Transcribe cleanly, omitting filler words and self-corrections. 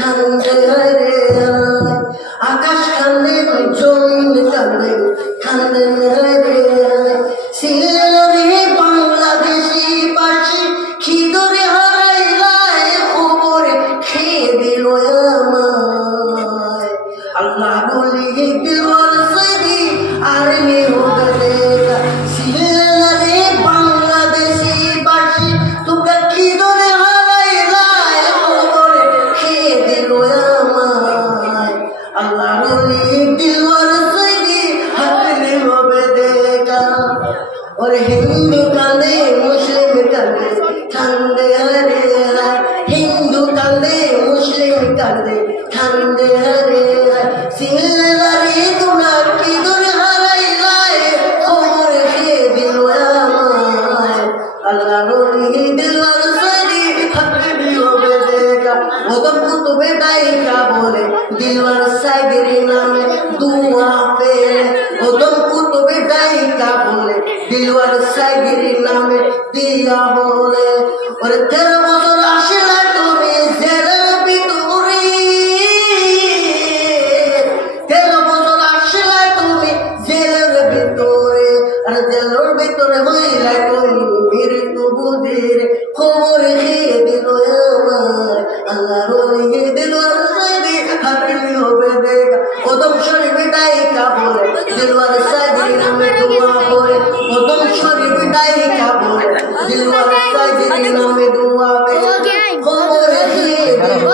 কান্দে রে আকাশ কান্দে জমিন কান্দে কান্দে রে সিলেরে বাংলাদেশি বাসী খিদরে হারাইলায় খবরে খেয়ে দিল আমায় আল্লাহ বলি দিলওয়ার সদি আর নে হো গেলেগা সিলেরে বাংলাদেশি বাসী তোমরা খিদরে হারাইলায় খবরে খেয়ে দিল আমায় আল্লাহ বলি দিলওয়ার সদি আর নে হো গেলেগা और हिंदू कांदे मुस्लिम कांदे कांदे रे हिंदू कांदे मुस्लिम कांदे कांदे रे सिलरे तुना की दूर हाराइलाए खबर के दिलवा माय अल्लाह रोली दिलवार सदी हक भी हो देगा वो तो कुतुबे दाई का बोले दिलवार साइदरी नामे दुआ पे वो तो कुतुबे दाई का बोले दिलवार साइदरी नामे दिया बोले और तेरा बदल आशिला तुम्हें जेलर बितुरी तेरा बदल आशिला तुम्हें जेलर बितुरी और जेलर बितुरी महिला तुम्हें मेरे तो बुझेर खबर खेয়ে দিল আমার আল্লাহ রোলে দিলওয়ার সাইদি হাবিলি হবে দেখা ওদম শরীফ ডাইকা বলে দিলওয়ার সাইদি নামে দোয়া করে ওদম শরীফ ডাইকা বলে দিলওয়ার সাইদি নামে দোয়া করে খবর খেয়ে দিল